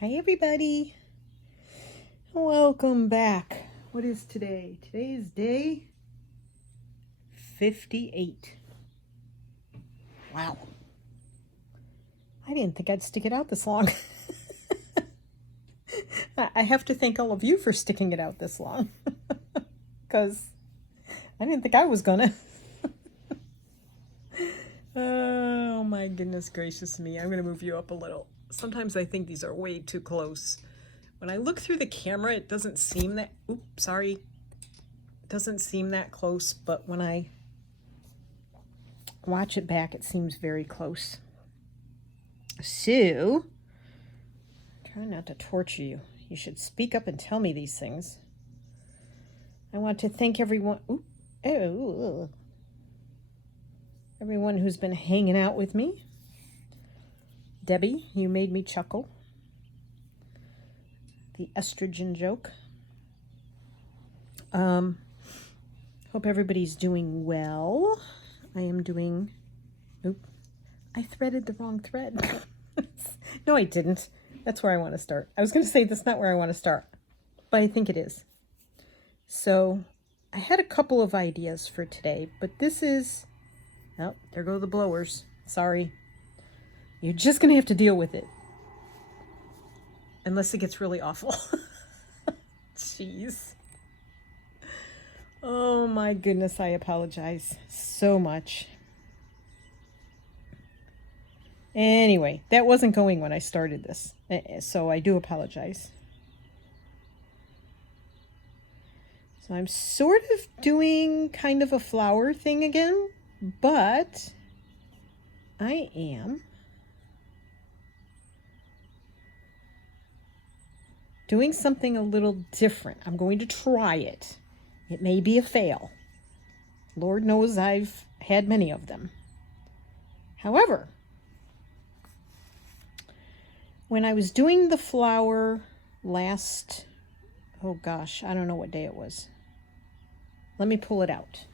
Hi, everybody. Welcome back. What is today? Today is day 58. Wow. I didn't think I'd stick it out this long. I have to thank all of you for sticking it out this long. Because I didn't think I was gonna. Oh my goodness gracious me. I'm gonna move you up a little. Sometimes I think these are way too close. When I look through the camera, it doesn't seem that, oops, sorry. It doesn't seem that close, but when I watch it back, it seems very close. So, try not to torture you. You should speak up and tell me these things. I want to thank everyone. Everyone who's been hanging out with me. Debbie, you made me chuckle. The estrogen joke. Hope everybody's doing well. I am doing. Oop, I threaded the wrong thread. No, I didn't. That's where I want to start. I was going to say that's not where I want to start, but I think it is. So I had a couple of ideas for today, but this is, oh, there go the blowers. Sorry. You're just going to have to deal with it. Unless it gets really awful. Jeez. Oh my goodness, I apologize so much. Anyway, that wasn't going when I started this, so I do apologize. So I'm sort of doing kind of a flower thing again, but I am doing something a little different. I'm going to try it. It may be a fail. Lord knows I've had many of them. However, when I was doing the flower last, oh gosh, I don't know what day it was. Let me pull it out.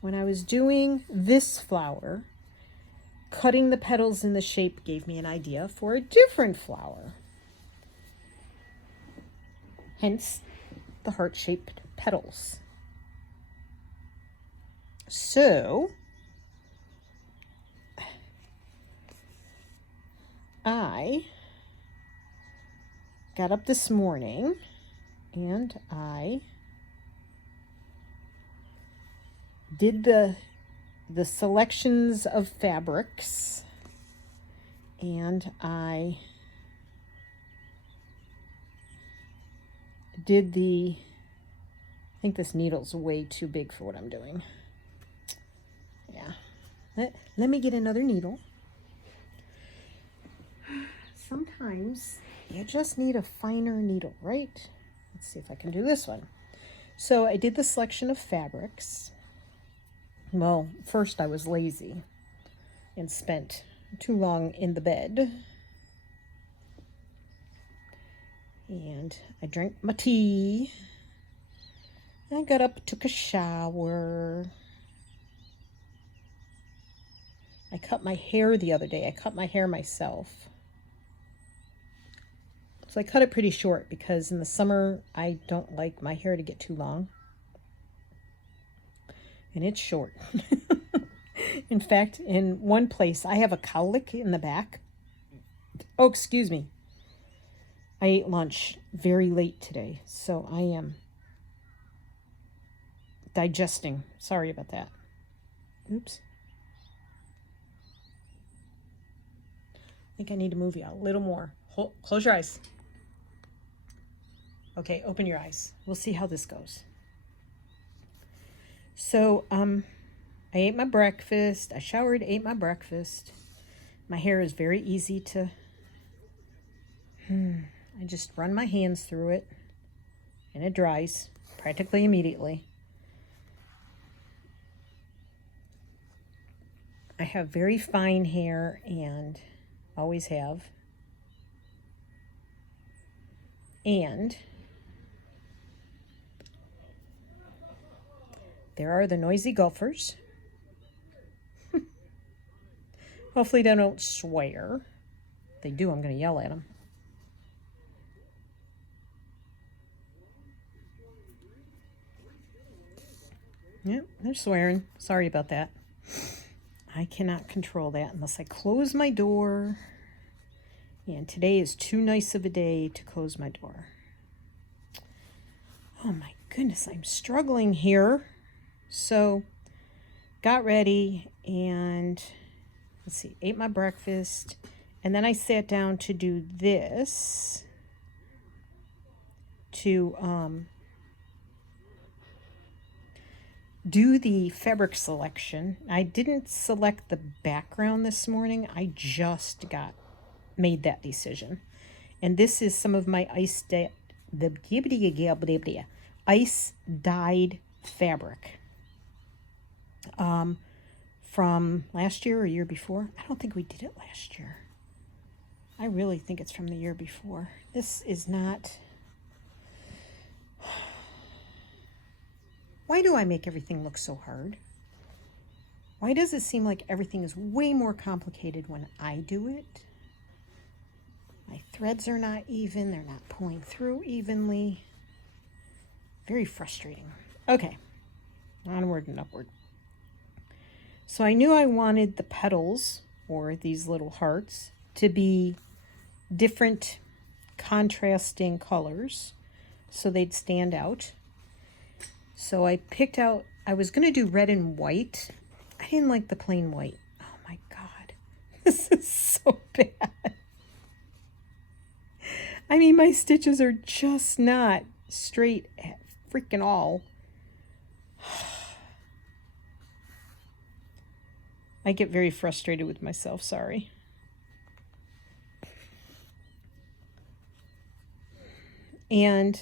When I was doing this flower, cutting the petals in the shape gave me an idea for a different flower. Hence, the heart-shaped petals. So, I got up this morning and I did the selections of fabrics, and I did I think this needle's way too big for what I'm doing. Yeah. Let me get another needle. Sometimes you just need a finer needle, right? Let's see if I can do this one. So I did the selection of fabrics. Well, first I was lazy and spent too long in the bed. And I drank my tea. I got up, took a shower. I cut my hair the other day. I cut my hair myself. So I cut it pretty short because in the summer I don't like my hair to get too long. And it's short. In fact, in one place I have a cowlick in the back. Oh, excuse me. I ate lunch very late today, so I am digesting. Sorry about that. Oops. I think I need to move you a little more. Close your eyes. Okay, open your eyes. We'll see how this goes. So, I ate my breakfast. I showered, ate my breakfast. My hair is very easy to... I just run my hands through it, and it dries practically immediately. I have very fine hair and always have. And there are the noisy golfers. Hopefully they don't swear. If they do, I'm going to yell at them. Yep, they're swearing. Sorry about that. I cannot control that unless I close my door. And today is too nice of a day to close my door. Oh my goodness, I'm struggling here. So, got ready and, let's see, ate my breakfast. And then I sat down to do this. To do the fabric selection. I didn't select the background this morning. I just made that decision. And this is some of my ice dyed fabric from last year or year before. I don't think we did it last year. I really think it's from the year before. This is not... Why do I make everything look so hard? Why does it seem like everything is way more complicated when I do it? My threads are not even. They're not pulling through evenly. Very frustrating. Okay, onward and upward. So I knew I wanted the petals, or these little hearts, to be different contrasting colors so they'd stand out. So I picked out, I was going to do red and white. I didn't like the plain white. Oh my God. This is so bad. I mean, my stitches are just not straight at freaking all. I get very frustrated with myself, sorry. And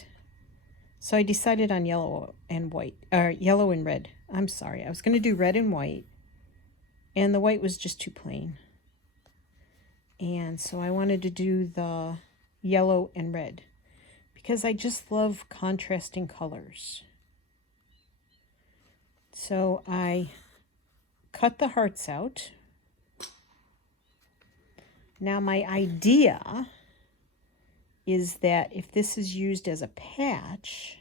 so I decided on yellow and white, yellow and red. I'm sorry. I was going to do red and white, and the white was just too plain. And so I wanted to do the yellow and red because I just love contrasting colors. So I cut the hearts out. Now my idea is that if this is used as a patch,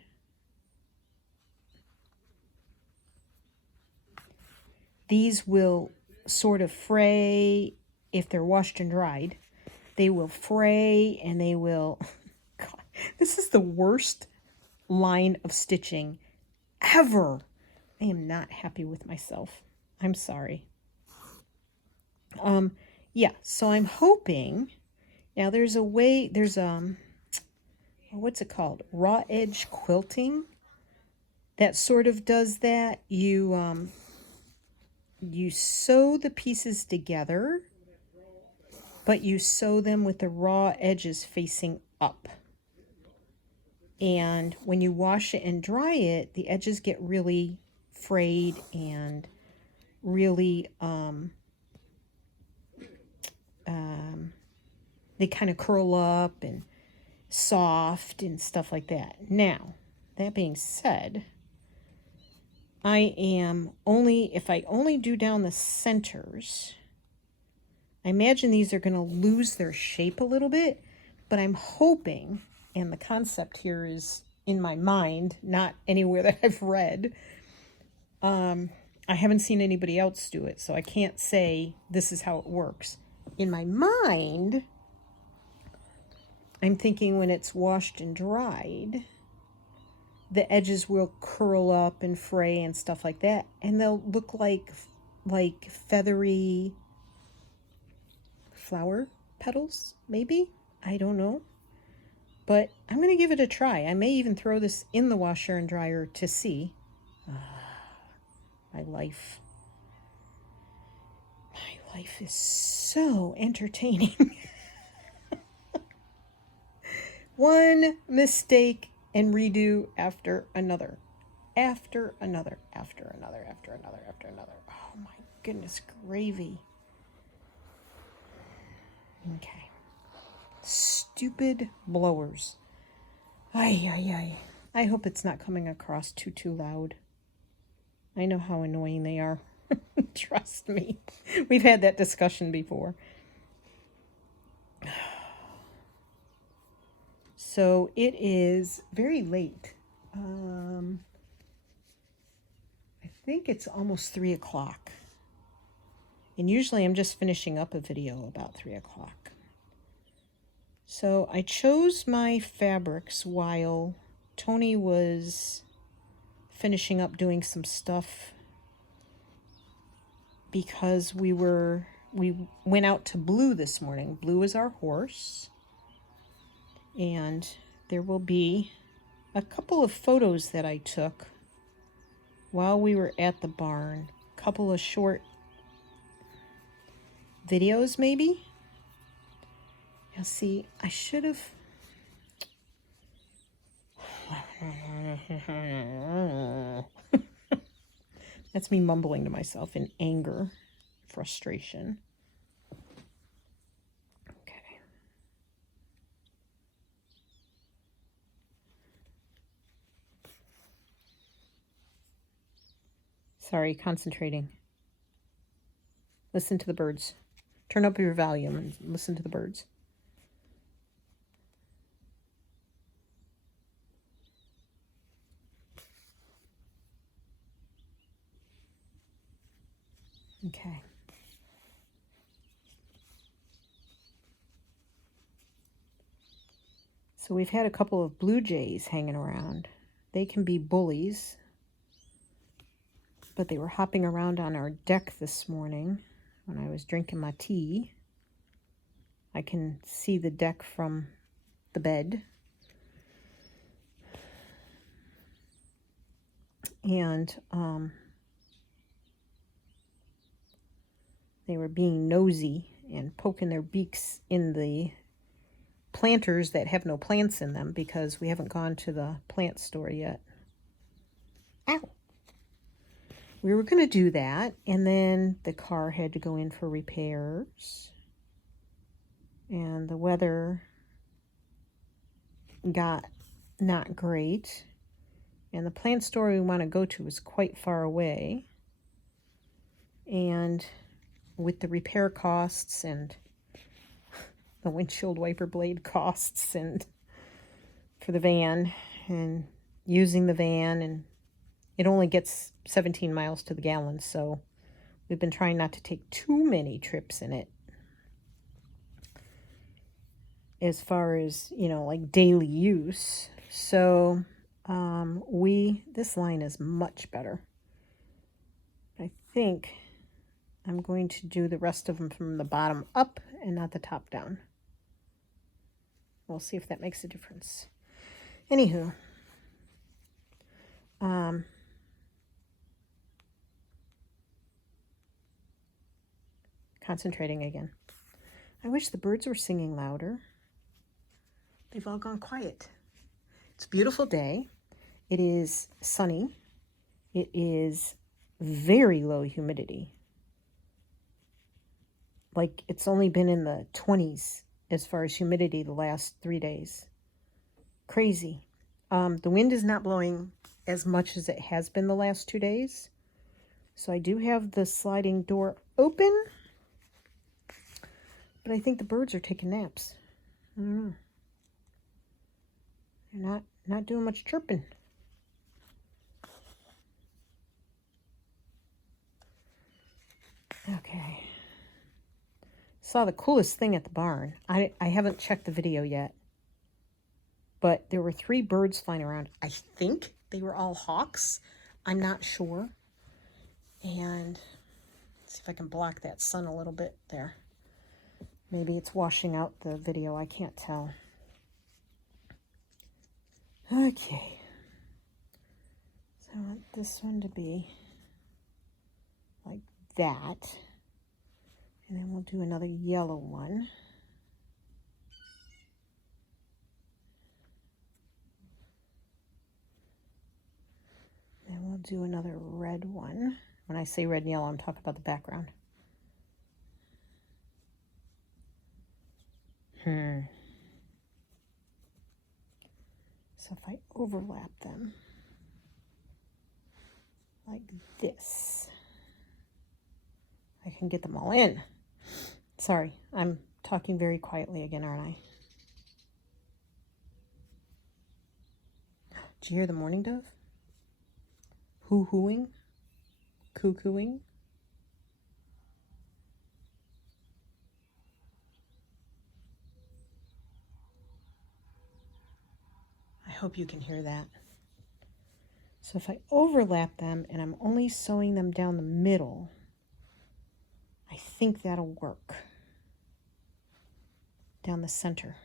these will sort of fray. If they're washed and dried, they will fray and they will... God, this is the worst line of stitching ever. I am not happy with myself. I'm sorry. Yeah, so I'm hoping... Now there's a way, there's what's it called? Raw edge quilting that sort of does that. You sew the pieces together, but you sew them with the raw edges facing up. And when you wash it and dry it, the edges get really frayed and really they kind of curl up and soft and stuff like that. Now, that being said, I am only, if I only do down the centers, I imagine these are going to lose their shape a little bit, but I'm hoping, and the concept here is in my mind, not anywhere that I've read. I haven't seen anybody else do it, so I can't say this is how it works. In my mind, I'm thinking when it's washed and dried, the edges will curl up and fray and stuff like that, and they'll look like feathery flower petals, maybe? I don't know. But I'm going to give it a try. I may even throw this in the washer and dryer to see. My life. My life is so entertaining. One mistake and redo after another. After another, after another, after another, after another. Oh my goodness gravy. Okay. Stupid blowers. Ay, ay, ay. I hope it's not coming across too loud. I know how annoying they are. Trust me. We've had that discussion before. So it is very late. I think it's almost 3 o'clock. And usually I'm just finishing up a video about 3 o'clock. So I chose my fabrics while Tony was finishing up doing some stuff because we went out to Blue this morning. Blue is our horse. And there will be a couple of photos that I took while we were at the barn. A couple of short videos maybe. Now see, I should have... That's me mumbling to myself in anger, frustration. Okay. Sorry, concentrating. Listen to the birds. Turn up your volume and listen to the birds. Okay. So we've had a couple of blue jays hanging around. They can be bullies, but they were hopping around on our deck this morning when I was drinking my tea. I can see the deck from the bed. And they were being nosy and poking their beaks in the planters that have no plants in them because we haven't gone to the plant store yet. Ow! We were going to do that, and then the car had to go in for repairs. And the weather got not great. And the plant store we want to go to is quite far away. And with the repair costs and the windshield wiper blade costs and for the van and using the van, and it only gets 17 miles to the gallon, so we've been trying not to take too many trips in it as far as, you know, like daily use. So this line is much better. I think I'm going to do the rest of them from the bottom up and not the top down. We'll see if that makes a difference. Anywho, concentrating again. I wish the birds were singing louder. They've all gone quiet. It's a beautiful day. It is sunny. It is very low humidity. Like, it's only been in the 20s as far as humidity the last 3 days. Crazy. The wind is not blowing as much as it has been the last 2 days. So I do have the sliding door open. But I think the birds are taking naps. I don't know. They're not doing much chirping. Okay. Saw the coolest thing at the barn. I haven't checked the video yet. But there were 3 birds flying around. I think they were all hawks. I'm not sure. And let's see if I can block that sun a little bit there. Maybe it's washing out the video. I can't tell. Okay. So I want this one to be like that. And then we'll do another yellow one. And we'll do another red one. When I say red and yellow, I'm talking about the background. So if I overlap them like this, I can get them all in. Sorry, I'm talking very quietly again, aren't I? Did you hear the mourning dove? Hoo-hooing? Cuckooing? I hope you can hear that. So if I overlap them and I'm only sewing them down the middle, I think that'll work. Down the center.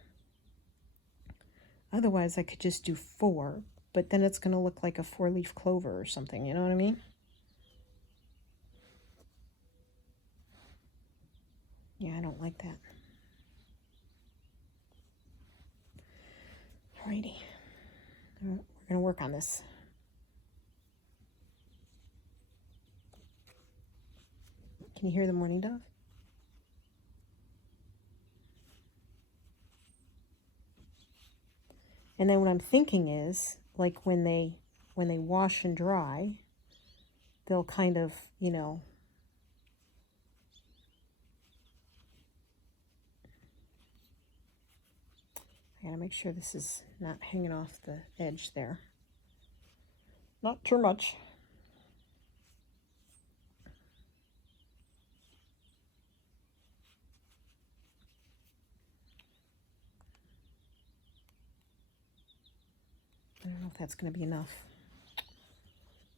Otherwise, I could just do 4, but then it's going to look like a 4-leaf clover or something, you know what I mean? Yeah, I don't like that. Alrighty. We're going to work on this. Can you hear the mourning dove? And then what I'm thinking is, like when they wash and dry, they'll kind of, you know, I gotta make sure this is not hanging off the edge there. Not too much. I don't know if that's going to be enough.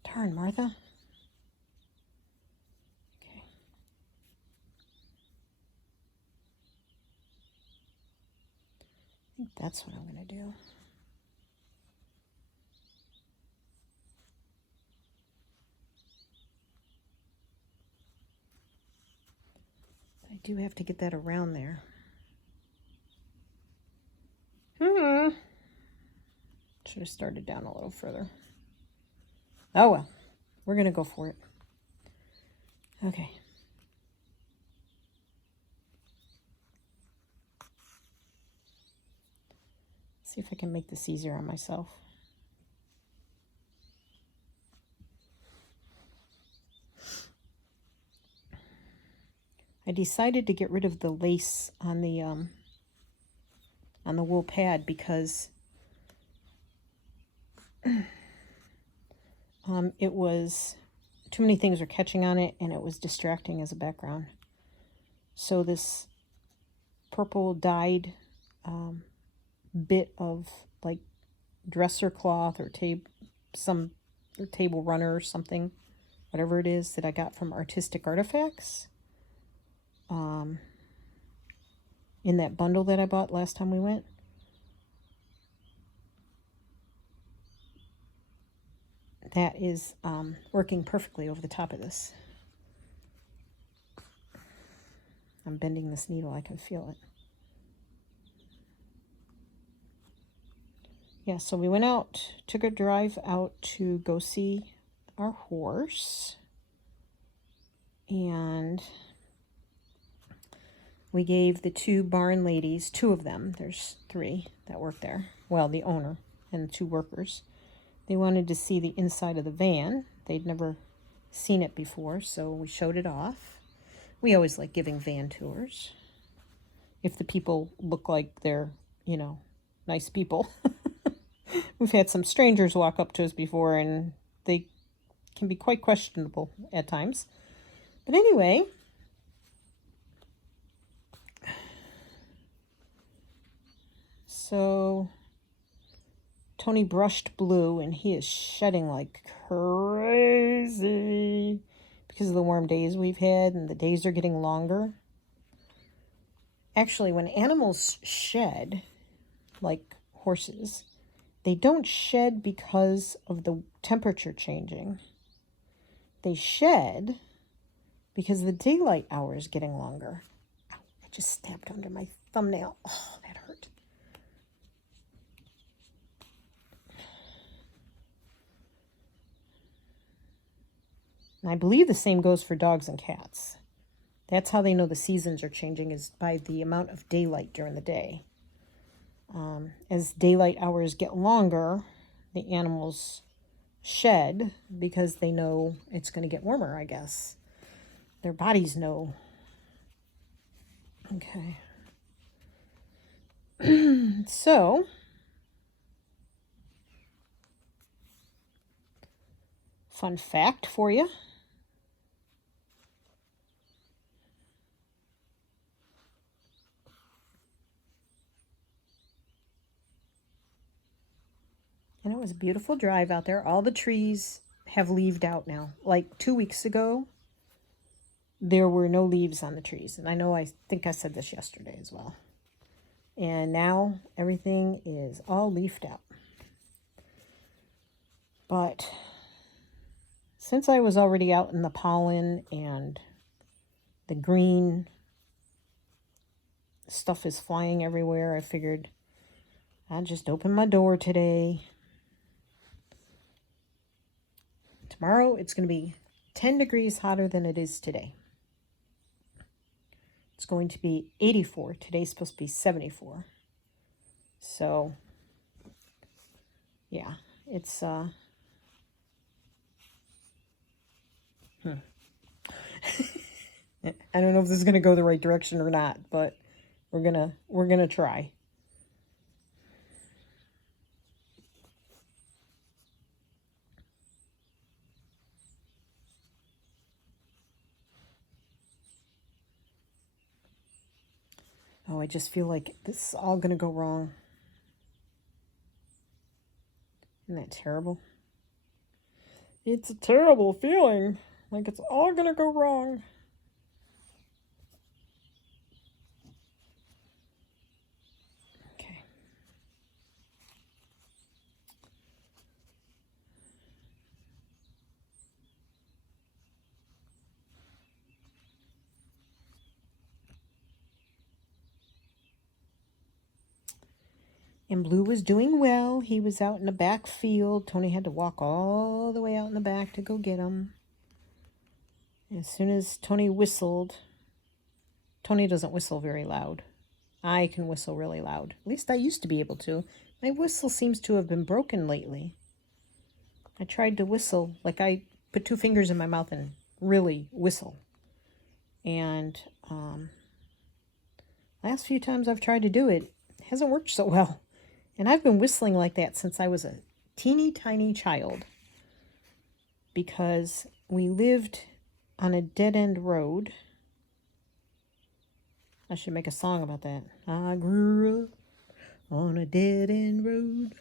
Darn, Martha. Okay. I think that's what I'm going to do. I do have to get that around there. Should have started down a little further. Oh well, we're going to go for it. Okay. See if I can make this easier on myself. I decided to get rid of the lace on the wool pad because it was too many things were catching on it and it was distracting as a background. So this purple dyed bit of like dresser cloth or some table runner or something, whatever it is that I got from Artistic Artifacts, in that bundle that I bought last time we went. That is working perfectly over the top of this. I'm bending this needle, I can feel it. Yeah, so we went out, took a drive out to go see our horse. And we gave the 2 barn ladies, 2 of them, there's 3 that work there. Well, the owner and the 2 workers. They wanted to see the inside of the van. They'd never seen it before, so we showed it off. We always like giving van tours. If the people look like they're, you know, nice people. We've had some strangers walk up to us before, and they can be quite questionable at times. But anyway, so Tony brushed Blue, and he is shedding like crazy because of the warm days we've had, and the days are getting longer. Actually, when animals shed, like horses, they don't shed because of the temperature changing. They shed because the daylight hour is getting longer. Ow, I just stabbed under my thumbnail. Oh, that hurt. And I believe the same goes for dogs and cats. That's how they know the seasons are changing, is by the amount of daylight during the day. As daylight hours get longer, the animals shed because they know it's going to get warmer, I guess. Their bodies know. Okay. So, fun fact for you. And it was a beautiful drive out there. All the trees have leaved out now. Like 2 weeks ago, there were no leaves on the trees. And I think I said this yesterday as well. And now everything is all leafed out. But since I was already out in the pollen and the green stuff is flying everywhere, I figured I'd just open my door today. Tomorrow it's going to be 10 degrees hotter than it is today. It's going to be 84. Today's supposed to be 74. So, yeah, it's, I don't know if this is going to go the right direction or not, but we're going to try. Oh, I just feel like this is all going to go wrong. Isn't that terrible? It's a terrible feeling. Like it's all going to go wrong. Okay. And Blue was doing well. He was out in the back field. Tony had to walk all the way out in the back to go get him. As soon as Tony whistled, Tony doesn't whistle very loud. I can whistle really loud. At least I used to be able to. My whistle seems to have been broken lately. I tried to whistle, like I put 2 fingers in my mouth and really whistle. And last few times I've tried to do it, it hasn't worked so well. And I've been whistling like that since I was a teeny tiny child. Because we lived on a dead-end road. I should make a song about that. I grew up on a dead-end road.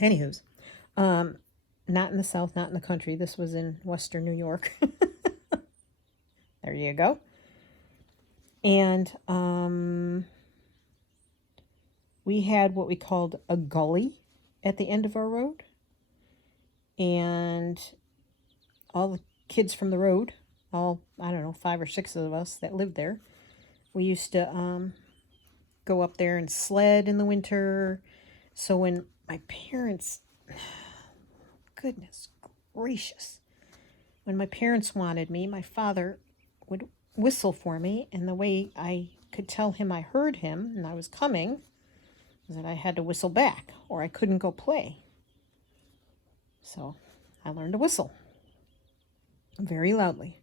Anywho's, not in the South, not in the country. This was in Western New York. There you go. And we had what we called a gully at the end of our road. And all the kids from the road, all, I don't know, 5 or 6 of us that lived there, we used to go up there and sled in the winter. So when my parents, goodness gracious, when my parents wanted me, my father would whistle for me, and the way I could tell him I heard him and I was coming was that I had to whistle back or I couldn't go play. So I learned to whistle very loudly.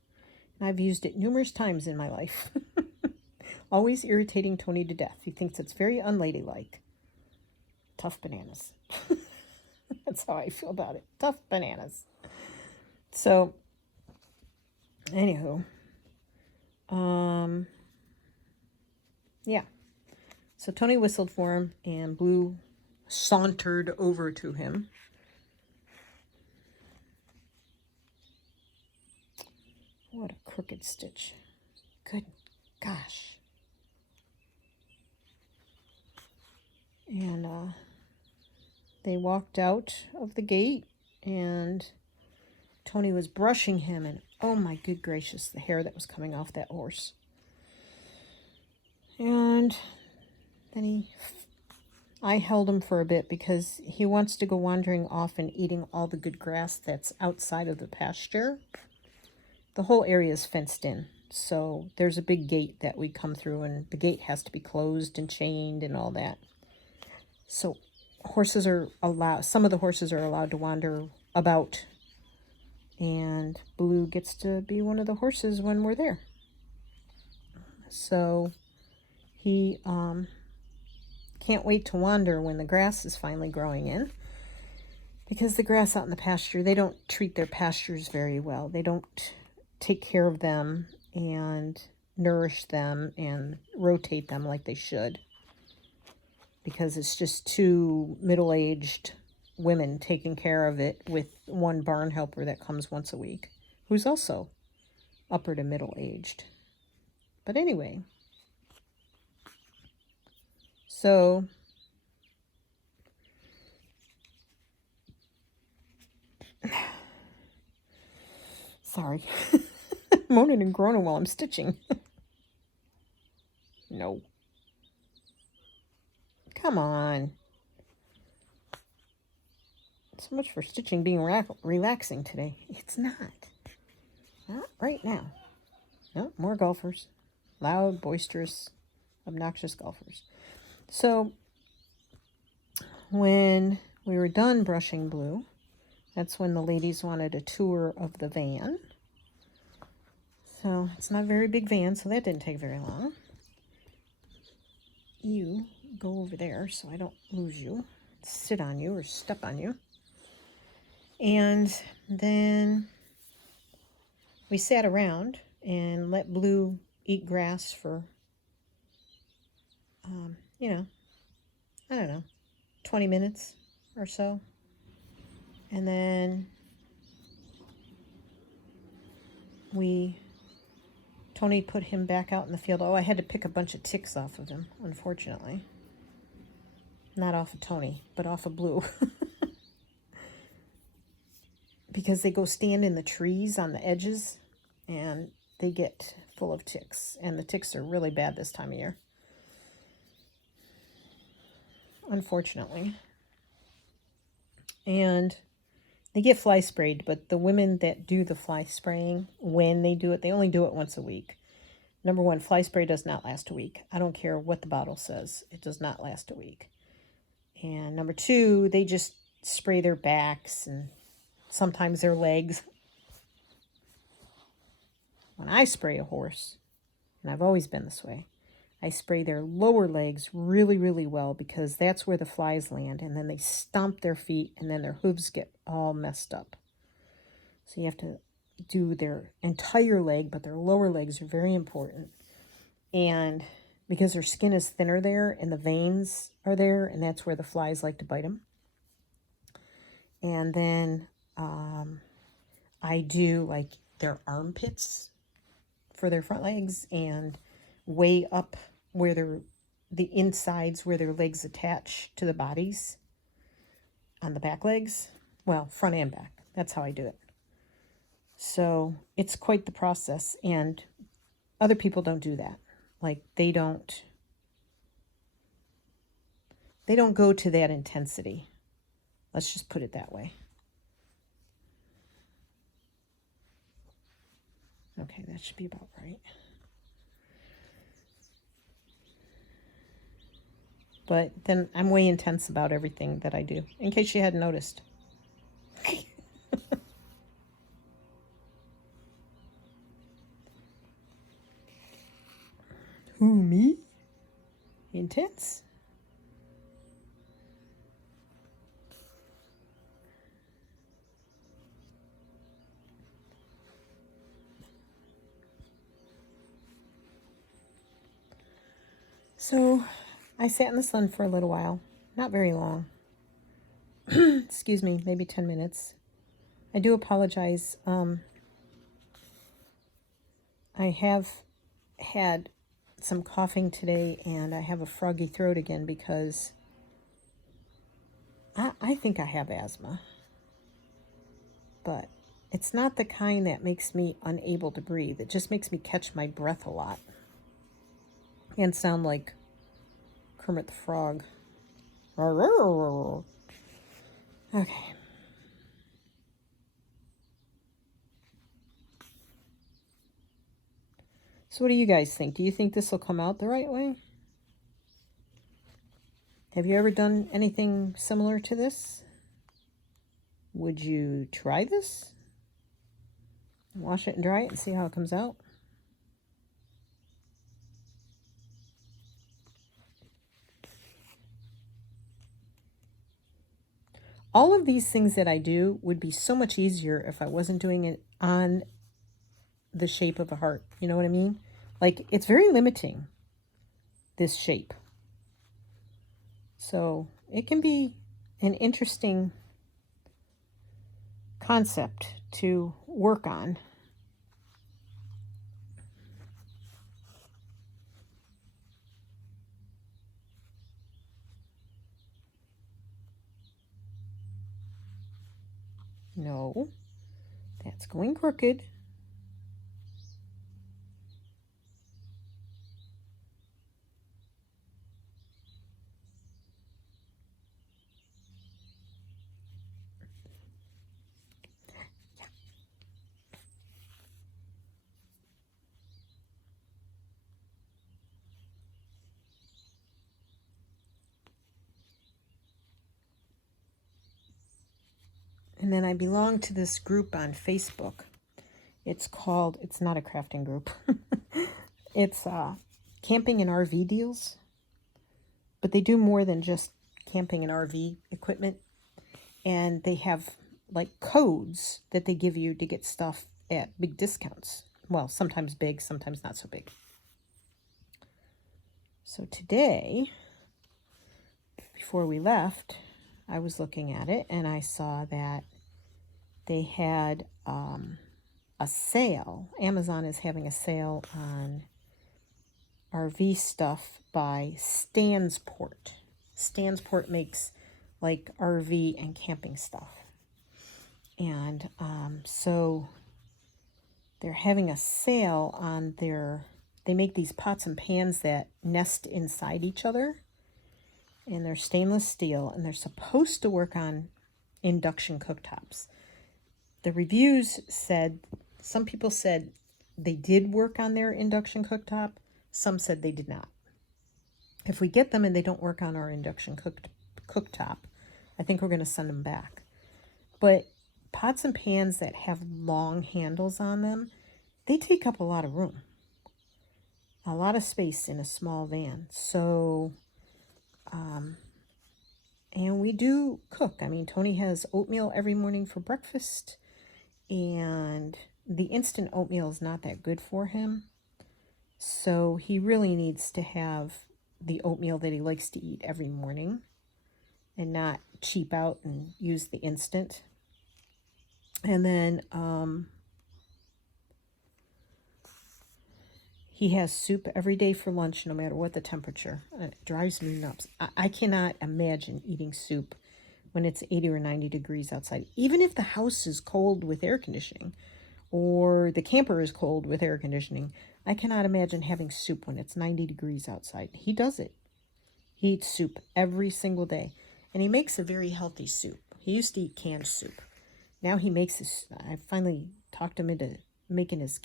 And I've used it numerous times in my life. Always irritating Tony to death. He thinks it's very unladylike. Tough bananas. That's how I feel about it. Tough bananas. So, anywho. Yeah. So Tony whistled for him, and Blue sauntered over to him. What a crooked stitch. Good gosh. And they walked out of the gate, and Tony was brushing him, and oh my good gracious, the hair that was coming off that horse. And then I held him for a bit because he wants to go wandering off and eating all the good grass that's outside of the pasture. The whole area is fenced in, so there's a big gate that we come through, and the gate has to be closed and chained and all that. So horses are allowed, some of the horses are allowed to wander about And Blue gets to be one of the horses when we're there. So he can't wait to wander when the grass is finally growing in. Because the grass out in the pasture, they don't treat their pastures very well. They don't take care of them and nourish them and rotate them like they should. Because it's just two middle-aged women taking care of it with one barn helper that comes once a week, who's also upper to middle-aged. But anyway, so sorry, moaning and groaning while I'm stitching. No. Come on. So much for stitching being relaxing today. It's not. Not right now. No, more golfers. Loud, boisterous, obnoxious golfers. So, when we were done brushing Blue, that's when the ladies wanted a tour of the van. So, it's not a very big van, so that didn't take very long. You go over there so I don't lose you, sit on you or step on you. And then we sat around and let Blue eat grass for, I don't know, 20 minutes or so. And then Tony put him back out in the field. Oh, I had to pick a bunch of ticks off of him, unfortunately. Not off of Tony, but off of Blue. Because they go stand in the trees on the edges and they get full of ticks. And the ticks are really bad this time of year, unfortunately. And they get fly sprayed, but the women that do the fly spraying, when they do it, they only do it once a week. Number one, fly spray does not last a week. I don't care what the bottle says. It does not last a week. And number two, they just spray their backs and sometimes their legs. When I spray a horse, and I've always been this way, I spray their lower legs really, really well because that's where the flies land. And then they stomp their feet and then their hooves get all messed up. So you have to do their entire leg, but their lower legs are very important. And because their skin is thinner there and the veins are there, and that's where the flies like to bite them. And then I do like their armpits for their front legs and way up where the insides where their legs attach to the bodies on the back legs. Well, front and back. That's how I do it. So it's quite the process, and other people don't do that. Like they don't go to that intensity. Let's just put it that way. Okay, that should be about right. But then I'm way intense about everything that I do, in case you hadn't noticed. Who, me? Intense? So I sat in the sun for a little while. Not very long. Excuse me, maybe 10 minutes. I do apologize. I have had some coughing today and I have a froggy throat again because I think I have asthma. But it's not the kind that makes me unable to breathe. It just makes me catch my breath a lot and sound like Kermit the Frog. Okay. So what do you guys think? Do you think this will come out the right way? Have you ever done anything similar to this? Would you try this? Wash it and dry it and see how it comes out. All of these things that I do would be so much easier if I wasn't doing it on the shape of a heart. You know what I mean? Like, it's very limiting, this shape. So it can be an interesting concept to work on. No, that's going crooked. And then I belong to this group on Facebook. It's called, it's not a crafting group. It's camping and RV deals. But they do more than just camping and RV equipment. And they have like codes that they give you to get stuff at big discounts. Well, sometimes big, sometimes not so big. So today, before we left, I was looking at it and I saw that they had a sale. Amazon is having a sale on RV stuff by Stansport. Stansport makes like RV and camping stuff. And so they're having a sale on their, they make these pots and pans that nest inside each other. And they're stainless steel and they're supposed to work on induction cooktops. The reviews said, some people said they did work on their induction cooktop. Some said they did not. If we get them and they don't work on our induction cooktop, I think we're going to send them back. But pots and pans that have long handles on them, they take up a lot of room. A lot of space in a small van. So, and we do cook. I mean, Tony has oatmeal every morning for breakfast. And the instant oatmeal is not that good for him. So he really needs to have the oatmeal that he likes to eat every morning and not cheap out and use the instant. And then he has soup every day for lunch, no matter what the temperature. It drives me nuts. I cannot imagine eating soup when it's 80 or 90 degrees outside. Even if the house is cold with air conditioning or the camper is cold with air conditioning, I cannot imagine having soup when it's 90 degrees outside. He does it. He eats soup every single day. And he makes a very healthy soup. He used to eat canned soup. Now he makes this. I finally talked him into making his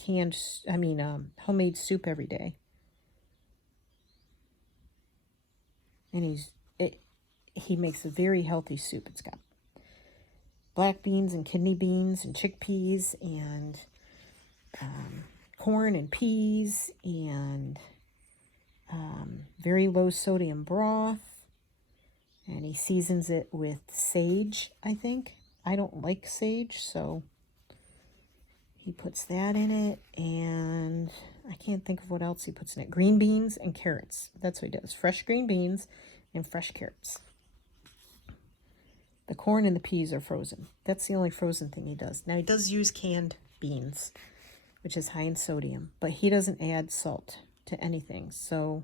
homemade soup every day. And he makes a very healthy soup. It's got black beans and kidney beans and chickpeas and corn and peas and very low sodium broth. And he seasons it with sage, I think. I don't like sage, so he puts that in it. And I can't think of what else he puts in it. Green beans and carrots. That's what he does. Fresh green beans and fresh carrots. The corn and the peas are frozen. That's the only frozen thing he does. Now, he does use canned beans, which is high in sodium, but he doesn't add salt to anything. So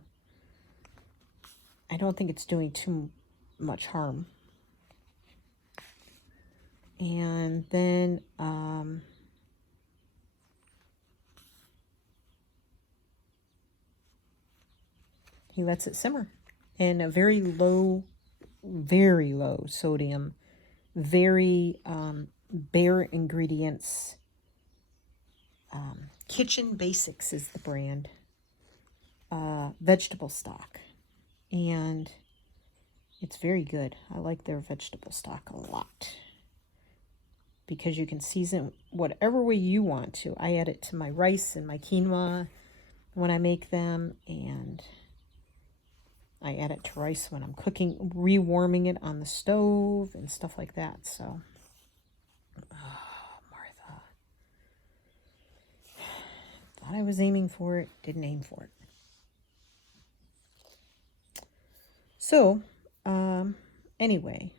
I don't think it's doing too much harm. And then he lets it simmer in a very low sodium, very bare ingredients. Kitchen Basics is the brand. Vegetable stock. And it's very good. I like their vegetable stock a lot. because you can season whatever way you want to. I add it to my rice and my quinoa when I make them, and I add it to rice when I'm cooking, rewarming it on the stove and stuff like that. So, oh, Martha. Thought I was aiming for it, didn't aim for it. So, anyway,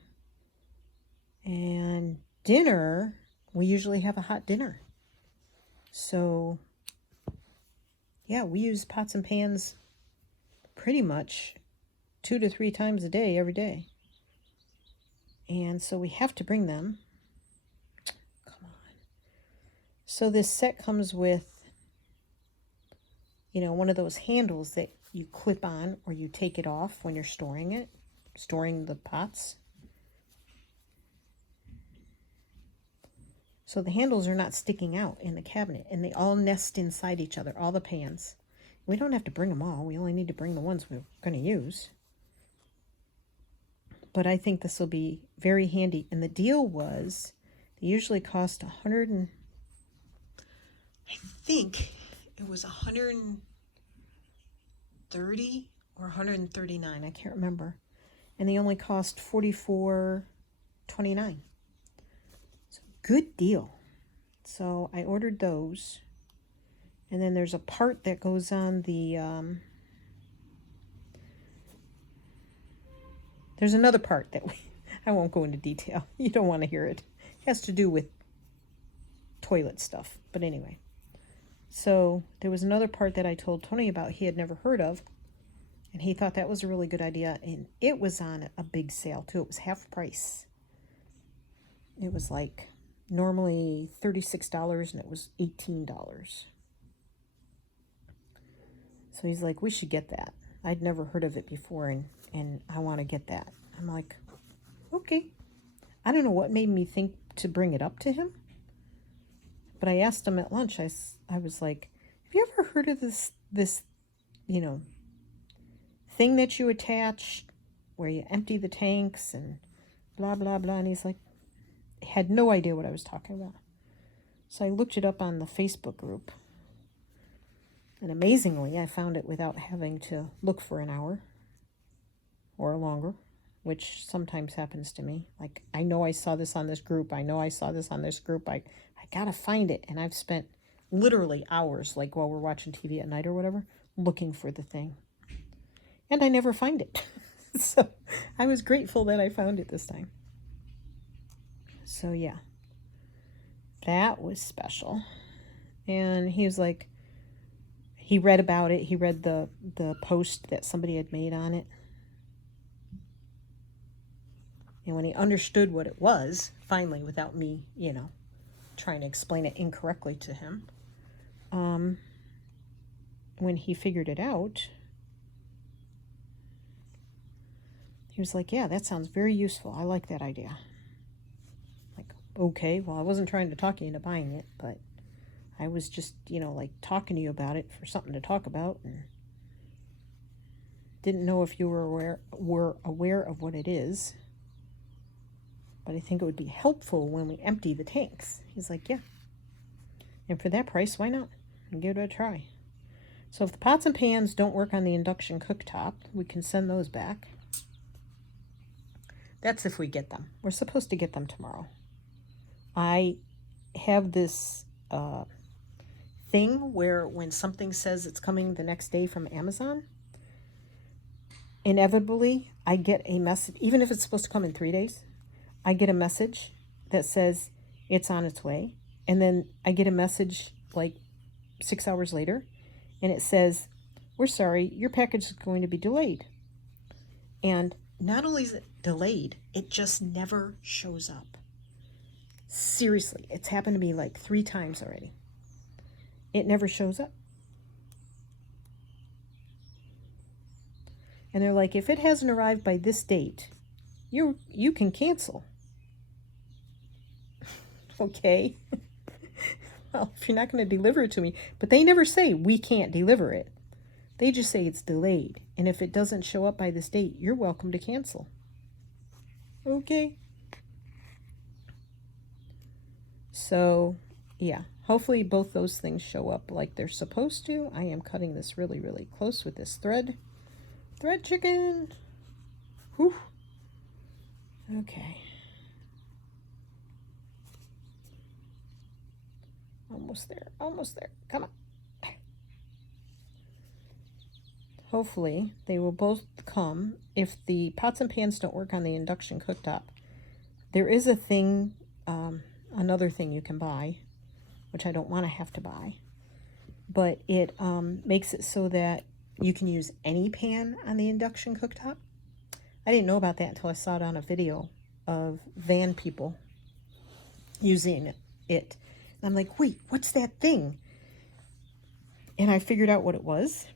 and dinner, we usually have a hot dinner. So, yeah, we use pots and pans pretty much 2 to 3 times a day, every day. And so we have to bring them. Come on. So this set comes with, you know, one of those handles that you clip on or you take it off when you're storing the pots. So the handles are not sticking out in the cabinet, and they all nest inside each other, all the pans. We don't have to bring them all. We only need to bring the ones we're going to use. But I think this will be very handy. And the deal was, they usually cost I think it was $130 or $139. I can't remember. And they only cost $44.29. So good deal. So I ordered those. And then there's a part that goes on the, there's another part that I won't go into detail. You don't want to hear it. It has to do with toilet stuff. But anyway. So there was another part that I told Tony about he had never heard of. And he thought that was a really good idea. And it was on a big sale too. It was half price. It was like normally $36 and it was $18. So he's like, we should get that. I'd never heard of it before, and I want to get that. I'm like, okay. I don't know what made me think to bring it up to him. But I asked him at lunch, I was like, have you ever heard of this, you know, thing that you attach where you empty the tanks and blah, blah, blah. And he's like, had no idea what I was talking about. So I looked it up on the Facebook group. And amazingly, I found it without having to look for an hour or longer, which sometimes happens to me. Like, I know I saw this on this group. I know I saw this on this group. I got to find it. And I've spent literally hours, like while we're watching TV at night or whatever, looking for the thing. And I never find it. So I was grateful that I found it this time. So yeah, that was special. And he was like, he read about it. He read the post that somebody had made on it. And when he understood what it was, finally, without me, you know, trying to explain it incorrectly to him, when he figured it out, he was like, yeah, that sounds very useful. I like that idea. Like, okay, well, I wasn't trying to talk you into buying it, but I was just, you know, like talking to you about it for something to talk about, and didn't know if you were aware of what it is. But I think it would be helpful when we empty the tanks. He's like, yeah. And for that price, why not? And give it a try. So if the pots and pans don't work on the induction cooktop, we can send those back. That's if we get them. We're supposed to get them tomorrow. I have this thing where when something says it's coming the next day from Amazon, inevitably I get a message, even if it's supposed to come in 3 days, I get a message that says it's on its way. And then I get a message like 6 hours later, and it says, we're sorry, your package is going to be delayed. And not only is it delayed, it just never shows up. Seriously, it's happened to me like 3 times already. It never shows up. And they're like, if it hasn't arrived by this date, you can cancel. Okay. Well, if you're not going to deliver it to me. But they never say we can't deliver it. They just say it's delayed. And if it doesn't show up by this date, you're welcome to cancel. Okay. So, yeah, hopefully both those things show up like they're supposed to. I am cutting this really, really close with this thread. Thread chicken. Whew. Okay. Almost there. Almost there. Come on. Hopefully they will both come. If the pots and pans don't work on the induction cooktop, there is a thing, another thing you can buy, which I don't want to have to buy, but it makes it so that you can use any pan on the induction cooktop. I didn't know about that until I saw it on a video of van people using it. And I'm like, wait, what's that thing? And I figured out what it was.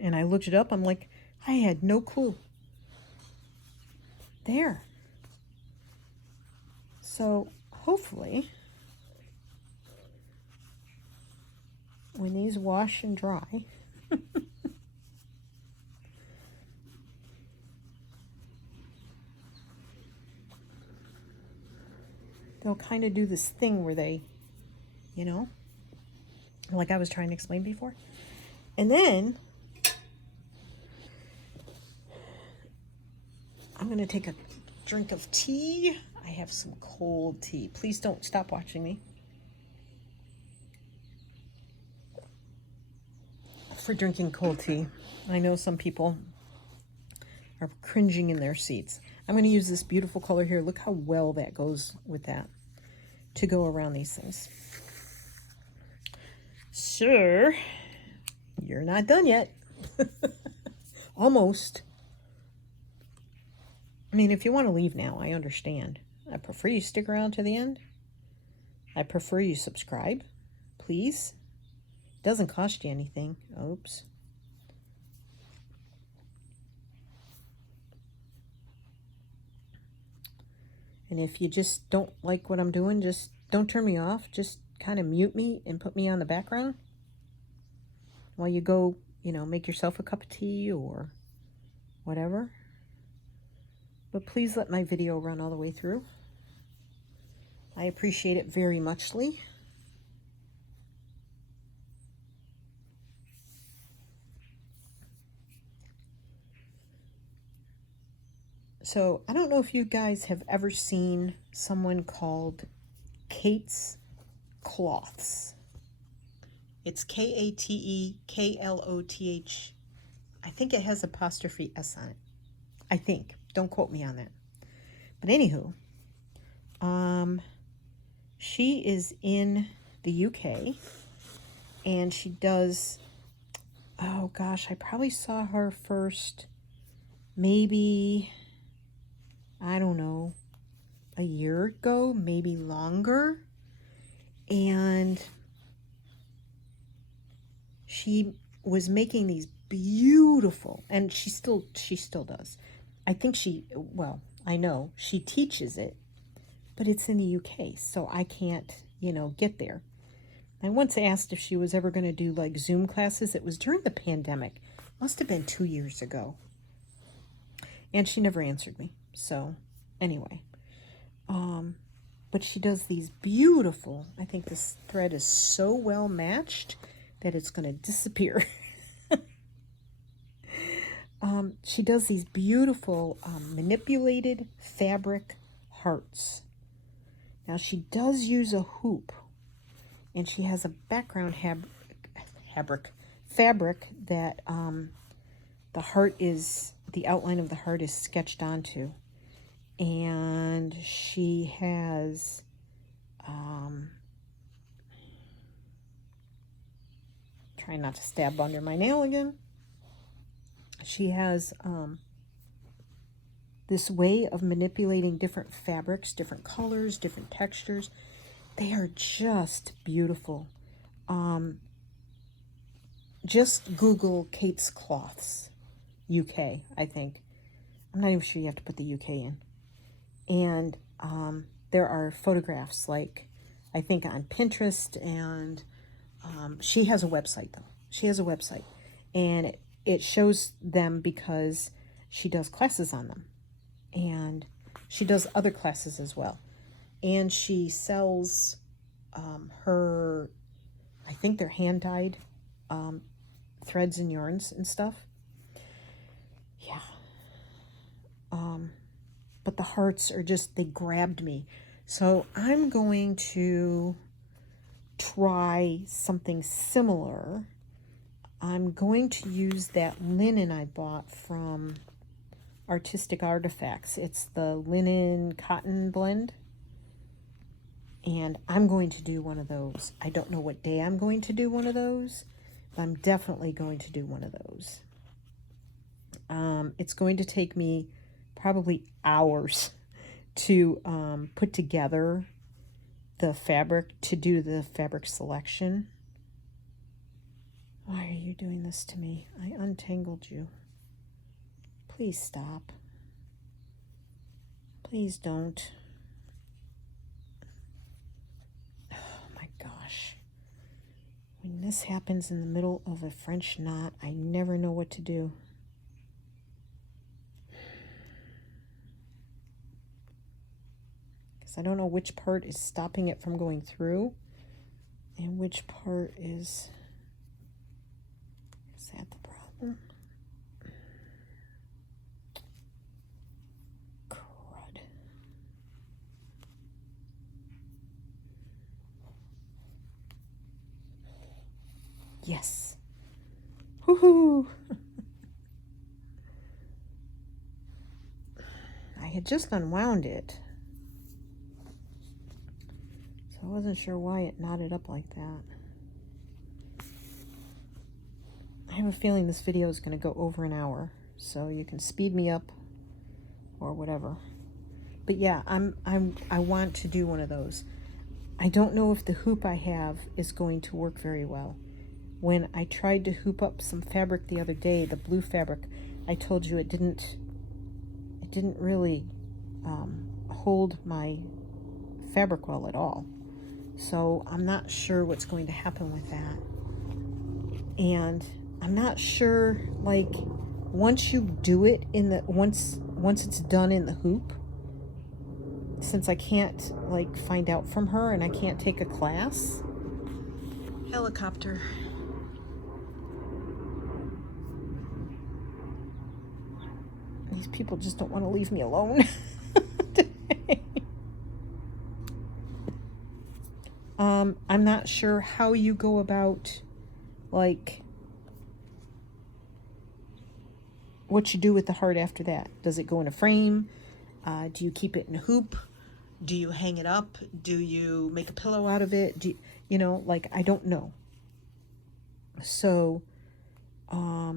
And I looked it up. I'm like, I had no clue. There. So hopefully, when these wash and dry, they'll kind of do this thing where they, you know, like I was trying to explain before. And then I'm going to take a drink of tea. I have some cold tea. Please don't stop watching me. For drinking cold tea. I know some people are cringing in their seats. I'm going to use this beautiful color here. Look how well that goes with that to go around these things. Sure, you're not done yet. Almost. I mean, if you want to leave now, I understand. I prefer you stick around to the end. I prefer you subscribe, please. It doesn't cost you anything. Oops. And if you just don't like what I'm doing, just don't turn me off. Just kind of mute me and put me on the background while you go, you know, make yourself a cup of tea or whatever. But please let my video run all the way through. I appreciate it very muchly. So I don't know if you guys have ever seen someone called Kate's Cloths. It's Katekloth. I think it has apostrophe S on it. I think. Don't quote me on that. But anywho, she is in the UK, and she does, oh gosh, I probably saw her first maybe, I don't know, a year ago, maybe longer. And she was making these beautiful, and she still does. I think well, I know she teaches it, but it's in the UK, so I can't, you know, get there. I once asked if she was ever going to do like Zoom classes. It was during the pandemic. Must have been 2 years ago. And she never answered me. So anyway, but she does these beautiful, I think this thread is so well matched that it's going to disappear. She does these beautiful manipulated fabric hearts. Now she does use a hoop, and she has a background fabric that the heart is, the outline of the heart is sketched onto. And she has trying not to stab under my nail again. She has this way of manipulating different fabrics, different colors, different textures. They are just beautiful. Just Google Kate's Cloths, UK, I think. I'm not even sure you have to put the UK in. And there are photographs, like, I think on Pinterest, and she has a website, though. She has a website, and it shows them because she does classes on them. And she does other classes as well. and she sells her, I think they're hand-dyed threads and yarns and stuff. Yeah. But the hearts are just, they grabbed me. So I'm going to try something similar. I'm going to use that linen I bought from Artistic Artifacts. It's the linen cotton blend. And I'm going to do one of those. I don't know what day I'm going to do one of those, but I'm definitely going to do one of those. It's going to take me probably hours to put together the fabric, to do the fabric selection. Why are you doing this to me? I untangled you. Please stop. Please don't. Oh my gosh. When this happens in the middle of a French knot, I never know what to do. I don't know which part is stopping it from going through and which part is that the problem? Crud. Yes. Woohoo! I had just unwound it. I wasn't sure why it knotted up like that. I have a feeling this video is going to go over an hour, so you can speed me up or whatever. But yeah, I want to do one of those. I don't know if the hoop I have is going to work very well. When I tried to hoop up some fabric the other day, the blue fabric, I told you it didn't really hold my fabric well at all. So I'm not sure what's going to happen with that. And I'm not sure, like, once you do it in the, once it's done in the hoop, since I can't, like, find out from her and I can't take a class. Helicopter. These people just don't want to leave me alone. I'm not sure how you go about, like, what you do with the heart after that. Does it go in a frame? Do you keep it in a hoop? Do you hang it up? Do you make a pillow out of it? Do you know, like, I don't know. So, I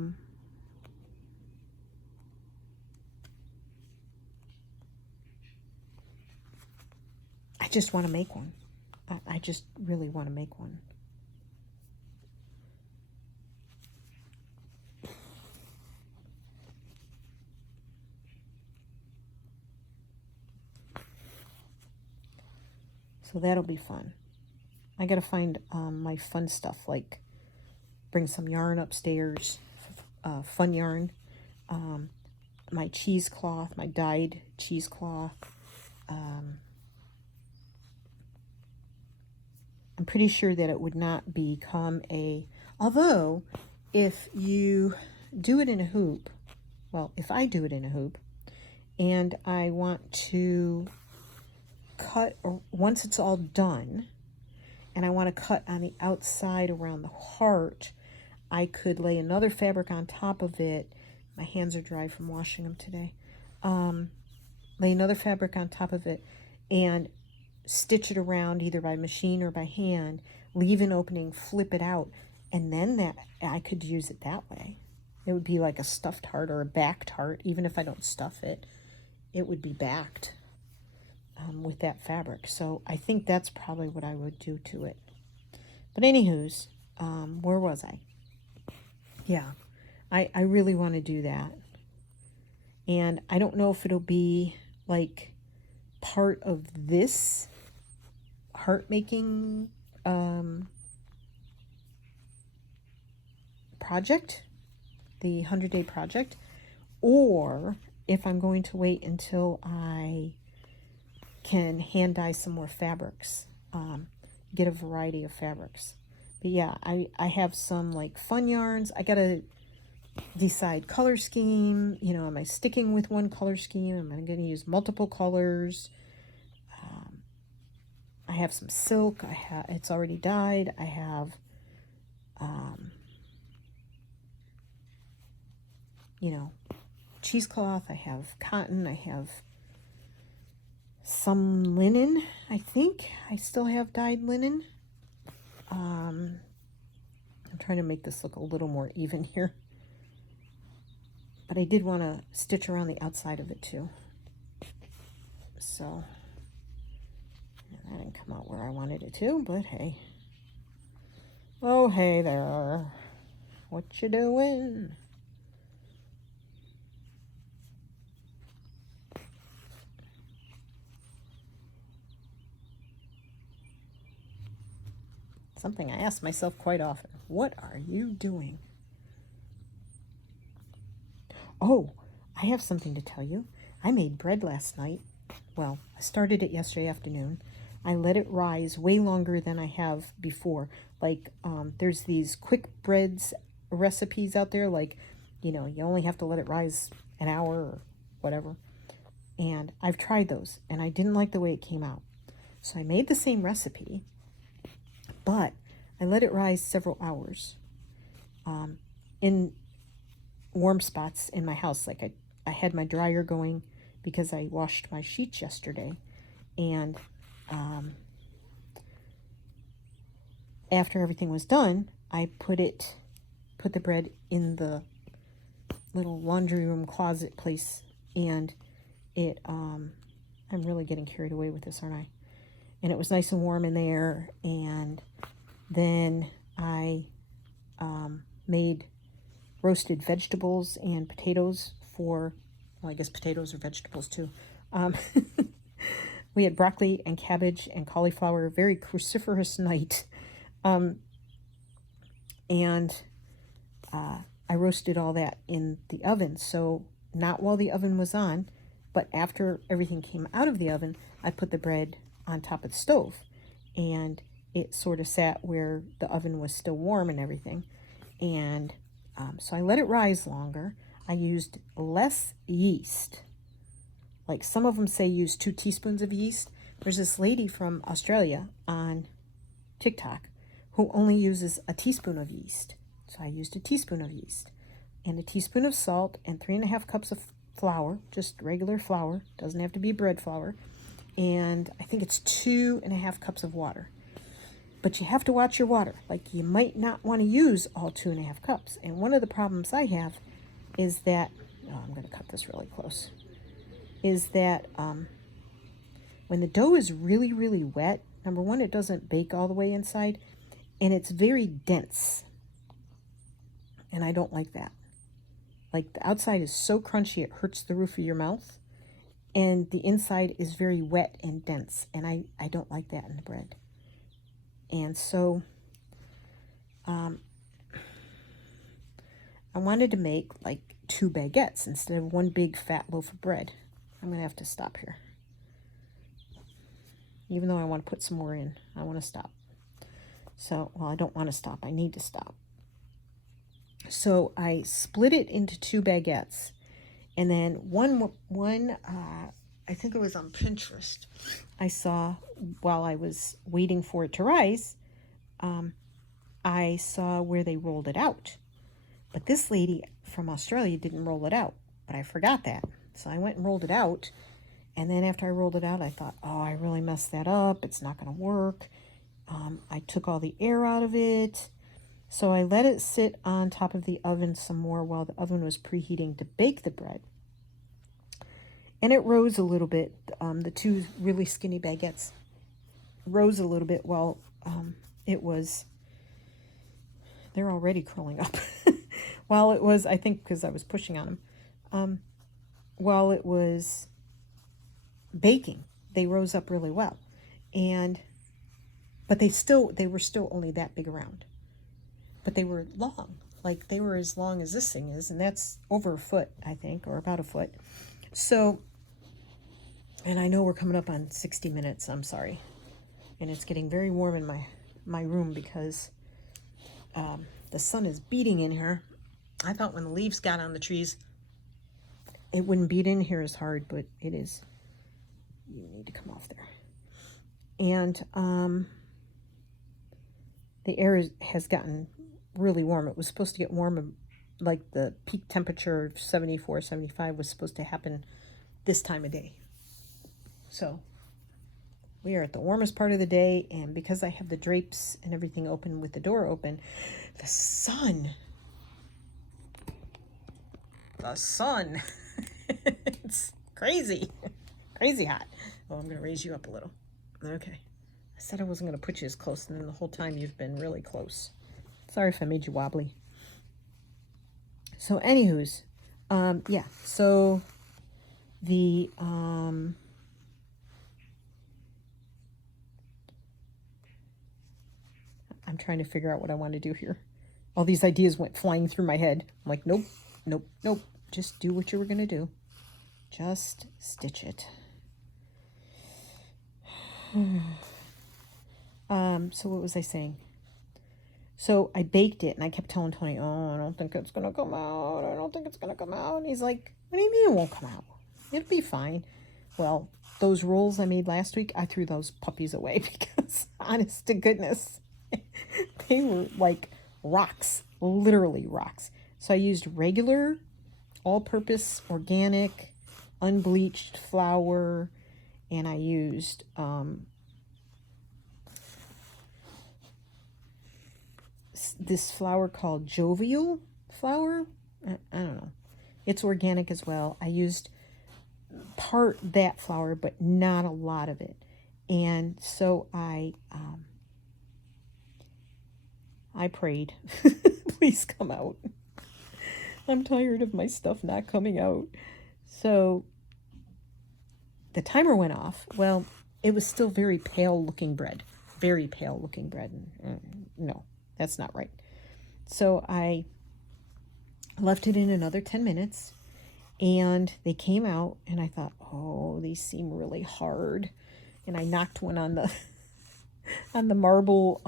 just want to make one. I just really want to make one. So that'll be fun. I gotta find my fun stuff, like bring some yarn upstairs, fun yarn, my cheesecloth, my dyed cheesecloth. I'm pretty sure that it would not become a, although if you do it in a hoop, well, if I do it in a hoop and I want to cut, or once it's all done and I want to cut on the outside around the heart, I could lay another fabric on top of it. My hands are dry from washing them today. Lay another fabric on top of it and stitch it around either by machine or by hand, leave an opening, flip it out, and then that I could use it that way. It would be like a stuffed heart or a backed heart. Even if I don't stuff it, it would be backed with that fabric. So I think that's probably what I would do to it. But anywho's, where was I? Yeah, I really want to do that. And I don't know if it'll be like part of this heart making project, the 100-day project, or if I'm going to wait until I can hand dye some more fabrics, get a variety of fabrics. But yeah, I have some like fun yarns. I gotta decide color scheme. You know, am I sticking with one color scheme? Am I going to use multiple colors? I have some silk. It's already dyed. I have, you know, cheesecloth. I have cotton. I have some linen. I think I still have dyed linen. I'm trying to make this look a little more even here. But I did want to stitch around the outside of it too. So that didn't come out where I wanted it to, but hey. Oh, hey there. What you doing? Something I ask myself quite often. What are you doing? Oh, I have something to tell you. I made bread last night. Well, I started it yesterday afternoon. I let it rise way longer than I have before. Like, there's these quick breads recipes out there. Like, you know, you only have to let it rise an hour or whatever. And I've tried those, and I didn't like the way it came out. So I made the same recipe, but I let it rise several hours in warm spots in my house. Like I had my dryer going because I washed my sheets yesterday, and after everything was done, I put the bread in the little laundry room closet place, and it I'm really getting carried away with this, aren't I? And it was nice and warm in there, and then I made roasted vegetables and potatoes for, well, I guess potatoes are vegetables too. We had broccoli and cabbage and cauliflower, very cruciferous night. And I roasted all that in the oven. So not while the oven was on, but after everything came out of the oven, I put the bread on top of the stove. And it sort of sat where the oven was still warm and everything. And so I let it rise longer. I used less yeast. Like some of them say use 2 teaspoons of yeast. There's this lady from Australia on TikTok who only uses a teaspoon of yeast. So I used a teaspoon of yeast and a teaspoon of salt and 3.5 cups of flour, just regular flour. Doesn't have to be bread flour. And I think it's 2.5 cups of water. But you have to watch your water. Like, you might not want to use all 2.5 cups. And one of the problems I have is that, oh, I'm going to cut this really close, is that when the dough is really, really wet, number one, it doesn't bake all the way inside, and it's very dense. And I don't like that. Like, the outside is so crunchy, it hurts the roof of your mouth. And the inside is very wet and dense. And I don't like that in the bread. And so I wanted to make like 2 baguettes instead of 1 big fat loaf of bread. I'm going to have to stop here. Even though I want to put some more in, I want to stop. So, well, I don't want to stop. I need to stop. So I split it into 2 baguettes. And then one I think it was on Pinterest, I saw while I was waiting for it to rise, I saw where they rolled it out. But this lady from Australia didn't roll it out, but I forgot that. So I went and rolled it out, and then after I rolled it out, I thought, oh, I really messed that up. It's not going to work. I took all the air out of it. So I let it sit on top of the oven some more while the oven was preheating to bake the bread. And it rose a little bit. The 2 really skinny baguettes rose a little bit while it was, they're already curling up. While it was, I think because I was pushing on them, while it was baking, they rose up really well. But they were still only that big around. But they were long. Like, they were as long as this thing is, and that's over a foot, I think, or about a foot. So And I know we're coming up on 60 minutes. I'm sorry. And it's getting very warm in my room because the sun is beating in here. I thought when the leaves got on the trees, it wouldn't beat in here as hard, but it is. You need to come off there. And the air has gotten really warm. It was supposed to get warm, like the peak temperature of 74, 75 was supposed to happen this time of day. So we are at the warmest part of the day, and because I have the drapes and everything open with the door open, the sun, it's crazy, crazy hot. Oh, I'm going to raise you up a little. Okay. I said I wasn't going to put you as close, and then the whole time you've been really close. Sorry if I made you wobbly. So, anywho's, yeah, so the, I'm trying to figure out what I want to do here. All these ideas went flying through my head. I'm like, nope, nope, nope. Just do what you were going to do. Just stitch it. So what was I saying? So I baked it, and I kept telling Tony, oh, I don't think it's going to come out. I don't think it's going to come out. And he's like, what do you mean it won't come out? It'll be fine. Well, those rolls I made last week, I threw those puppies away because, honest to goodness, they were like rocks, literally rocks. So I used regular, all-purpose, organic, unbleached flour, and I used this flour called Jovial flour. I don't know. It's organic as well. I used part that flour, but not a lot of it. And so I prayed, please come out. I'm tired of my stuff not coming out. So the timer went off. Well, it was still very pale looking bread. Very pale looking bread. No, that's not right. So I left it in another 10 minutes, and they came out, and I thought, oh, these seem really hard. And I knocked one on the on the marble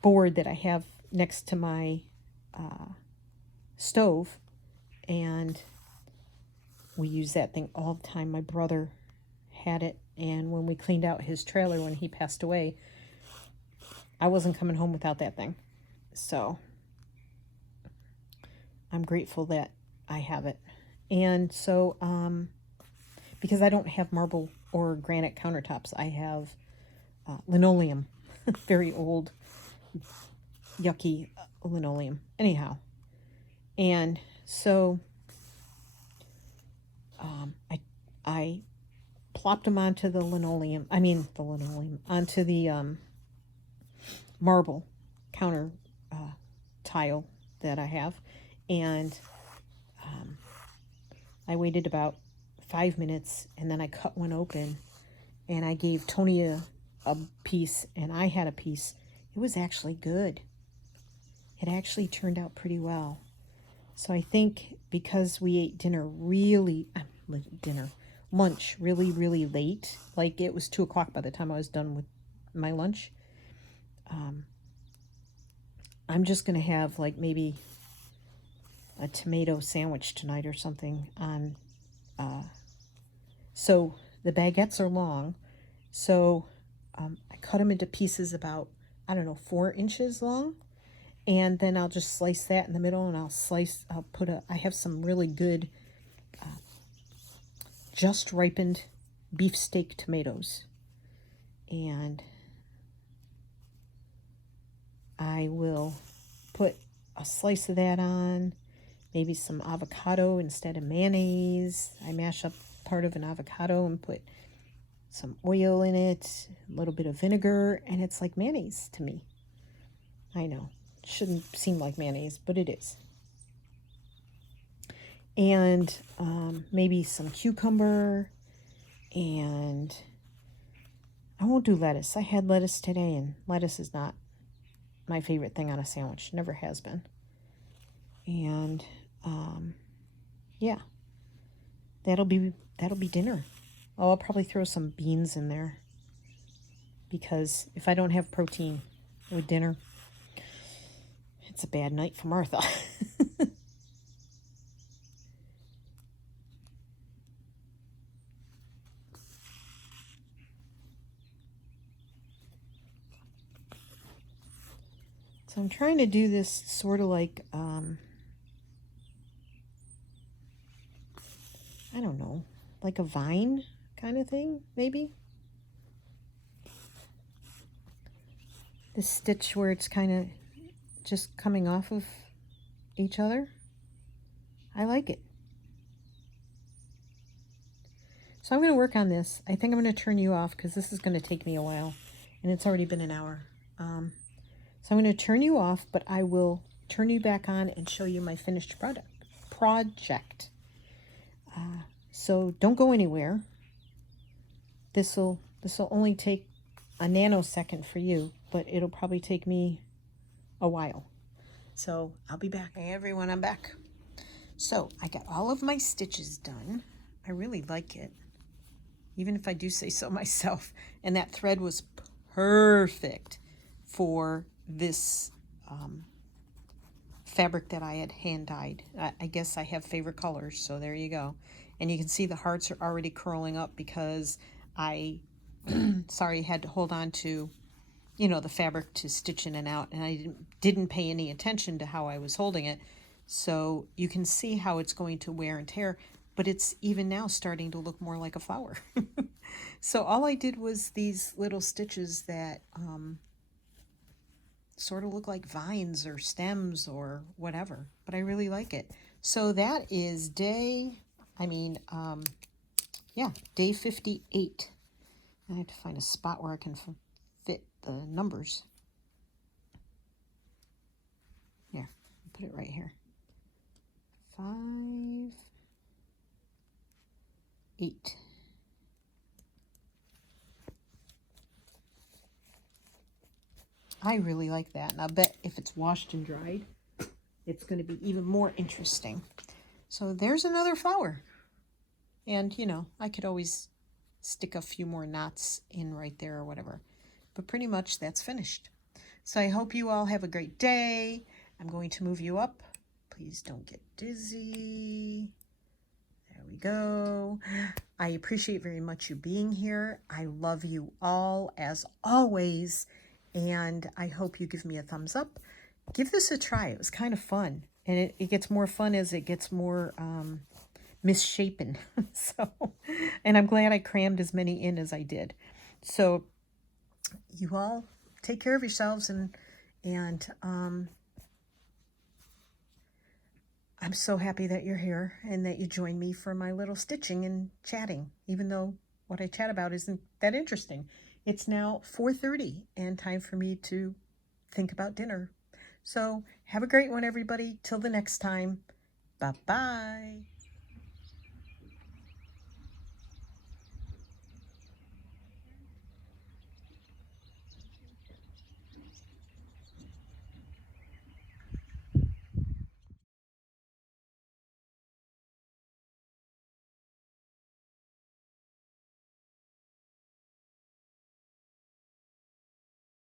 board that I have next to my stove, and we use that thing all the time. My brother had it, and when we cleaned out his trailer when he passed away, I wasn't coming home without that thing. So I'm grateful that I have it. And so because I don't have marble or granite countertops, I have linoleum, very old, yucky linoleum. Anyhow, and so I plopped them onto the linoleum. Onto the marble counter tile that I have, and I waited about 5 minutes, and then I cut one open, and I gave Tony a piece, and I had a piece. It was actually good. It actually turned out pretty well. So I think because we ate lunch really, really late, like it was 2 o'clock by the time I was done with my lunch, I'm just going to have like maybe a tomato sandwich tonight or something on, so the baguettes are long, so I cut them into pieces about, 4 inches long, and then I'll just slice that in the middle, and I have some really good just ripened beefsteak tomatoes, and I will put a slice of that on, maybe some avocado instead of mayonnaise. I mash up part of an avocado and put some oil in it, a little bit of vinegar, and it's like mayonnaise to me. I know, it shouldn't seem like mayonnaise, but it is. And maybe some cucumber, and I won't do lettuce. I had lettuce today, and lettuce is not my favorite thing on a sandwich. Never has been. And yeah. that'll be dinner. Oh, I'll probably throw some beans in there, because if I don't have protein with dinner, it's a bad night for Martha. So I'm trying to do this sort of like, I don't know, like a vine kind of thing, maybe. This stitch where it's kind of just coming off of each other. I like it. So I'm going to work on this. I think I'm going to turn you off because this is going to take me a while, and it's already been an hour. So I'm going to turn you off, but I will turn you back on and show you my finished project. So don't go anywhere. This'll only take a nanosecond for you, but it'll probably take me a while. So I'll be back. Hey everyone, I'm back. So I got all of my stitches done. I really like it, even if I do say so myself. And that thread was perfect for this fabric that I had hand dyed. I guess I have favorite colors, so there you go. And you can see the hearts are already curling up because I had to hold on to, you know, the fabric to stitch in and out, and I didn't pay any attention to how I was holding it. So you can see how it's going to wear and tear, but it's even now starting to look more like a flower. So all I did was these little stitches that sort of look like vines or stems or whatever, but I really like it. So that is day 58. I have to find a spot where I can fit the numbers. Here, put it right here. 5, 8. I really like that, and I bet if it's washed and dried, it's going to be even more interesting. So there's another flower. And, you know, I could always stick a few more knots in right there or whatever. But pretty much that's finished. So I hope you all have a great day. I'm going to move you up. Please don't get dizzy. There we go. I appreciate very much you being here. I love you all as always. And I hope you give me a thumbs up. Give this a try. It was kind of fun. And it gets more fun as it gets more misshapen. So, and I'm glad I crammed as many in as I did. So you all take care of yourselves, and I'm so happy that you're here and that you joined me for my little stitching and chatting, even though what I chat about isn't that interesting. It's now 4:30 and time for me to think about dinner. So have a great one, everybody. Till the next time. Bye-bye.